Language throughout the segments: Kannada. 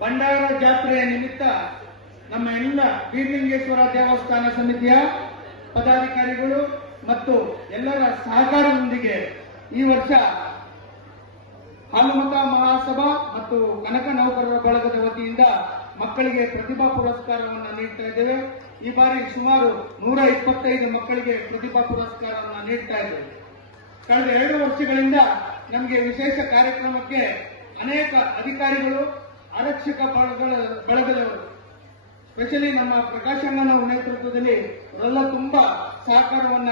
ಭಂಡಾರ ಜಾತ್ರೆಯ ನಿಮಿತ್ತ ನಮ್ಮ ಎಲ್ಲ ಬೀರ್ಲಿಂಗೇಶ್ವರ ದೇವಸ್ಥಾನ ಸಮಿತಿಯ ಪದಾಧಿಕಾರಿಗಳು ಮತ್ತು ಎಲ್ಲರ ಸಹಕಾರದೊಂದಿಗೆ ಈ ವರ್ಷ ಹಾಲುಮತ ಮಹಾಸಭಾ ಮತ್ತು ಕನಕ ನೌಕರರ ಬಳಗದ ವತಿಯಿಂದ ಮಕ್ಕಳಿಗೆ ಪ್ರತಿಭಾ ಪುರಸ್ಕಾರವನ್ನು ನೀಡ್ತಾ ಇದ್ದೇವೆ. ಈ ಬಾರಿ ಸುಮಾರು ನೂರ ಇಪ್ಪತ್ತೈದು ಮಕ್ಕಳಿಗೆ ಪ್ರತಿಭಾ ಪುರಸ್ಕಾರವನ್ನು ನೀಡ್ತಾ ಇದ್ದೇವೆ. ಕಳೆದ ಎರಡು ವರ್ಷಗಳಿಂದ ನಮಗೆ ವಿಶೇಷ ಕಾರ್ಯಕ್ರಮಕ್ಕೆ ಅನೇಕ ಅಧಿಕಾರಿಗಳು ಆರಕ್ಷಕ ಬಳಗದ ಬಳಗದವರು. ಸ್ಪೆಷಲಿ ನಮ್ಮ ಪ್ರಕಾಶಣ್ಣನ ನೇತೃತ್ವದಲ್ಲಿ ಅವರೆಲ್ಲ ತುಂಬಾ ಸಹಕಾರವನ್ನ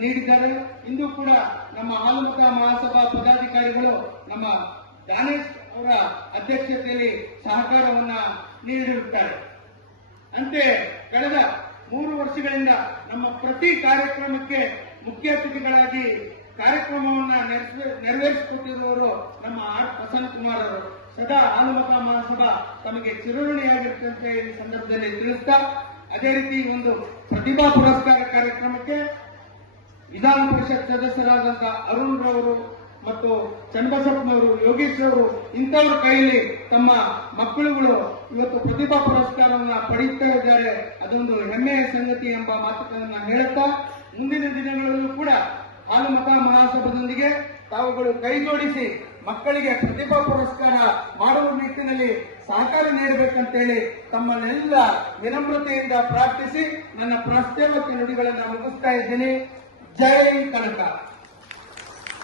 ನೀಡಿದ್ದಾರೆ. ಇಂದು ಕೂಡ ನಮ್ಮ ಹಾಲುಮತ ಮಹಾಸಭಾ ಪದಾಧಿಕಾರಿಗಳು ನಮ್ಮ ದಾನೇಶ್ ಅವರ ಅಧ್ಯಕ್ಷತೆಯಲ್ಲಿ ಸಹಕಾರವನ್ನ ನೀಡಿರುತ್ತಾರೆ. ಅಂತೆ ಕಳೆದ ಮೂರು ವರ್ಷಗಳಿಂದ ನಮ್ಮ ಪ್ರತಿ ಕಾರ್ಯಕ್ರಮಕ್ಕೆ ಮುಖ್ಯ ಅತಿಥಿಗಳಾಗಿ ಕಾರ್ಯಕ್ರಮವನ್ನ ನೆರವೇ- ನೆರವೇರಿಸಿಕೊಟ್ಟಿರುವವರು ನಮ್ಮ ಆರ್ ಪ್ರಸನ್ನ ಕುಮಾರ್ ಅವರು. ಸದಾ ಹಾಲುಮತ ಮಹಾಸಭಾ ತಮಗೆ ಚಿರಋಣಿಯಾಗಿರ್ತಂತೆ ಈ ಸಂದರ್ಭದಲ್ಲಿ ತಿಳಿಸ್ತಾ, ಅದೇ ರೀತಿ ಒಂದು ಪ್ರತಿಭಾ ಪುರಸ್ಕಾರ ಕಾರ್ಯಕ್ರಮಕ್ಕೆ ವಿಧಾನ ಪರಿಷತ್ ಸದಸ್ಯರಾದಂತಹ ಅರುಣ್ ರವರು ಮತ್ತು ಚನ್ನಬಸಪ್ಪನವರು, ಯೋಗೇಶ್ ಅವರು ಇಂಥವ್ರ ಕೈಯಲ್ಲಿ ತಮ್ಮ ಮಕ್ಕಳುಗಳು ಇವತ್ತು ಪ್ರತಿಭಾ ಪುರಸ್ಕಾರವನ್ನ ಪಡೆಯುತ್ತಾ ಇದ್ದಾರೆ. ಅದೊಂದು ಹೆಮ್ಮೆಯ ಸಂಗತಿ ಎಂಬ ಮಾತುಗಳನ್ನು ಹೇಳುತ್ತಾ, ಮುಂದಿನ ದಿನಗಳಲ್ಲೂ ಕೂಡ ಹಾಲುಮತ ಮಹಾಸಭದೊಂದಿಗೆ ತಾವುಗಳು ಕೈಜೋಡಿಸಿ ಮಕ್ಕಳಿಗೆ ಪ್ರತಿಭಾ ಪುರಸ್ಕಾರ ಮಾಡುವ ನಿಟ್ಟಿನಲ್ಲಿ ಸಹಕಾರ ನೀಡಬೇಕಂತೇಳಿ ತಮ್ಮನ್ನೆಲ್ಲ ವಿನಮ್ರತೆಯಿಂದ ಪ್ರಾರ್ಥಿಸಿ ನನ್ನ ಪ್ರಾಸ್ತಾವಿಕ ನುಡಿಗಳನ್ನು ಮುಗಿಸ್ತಾ ಇದ್ದೀನಿ. ಜೈ ಕನಕ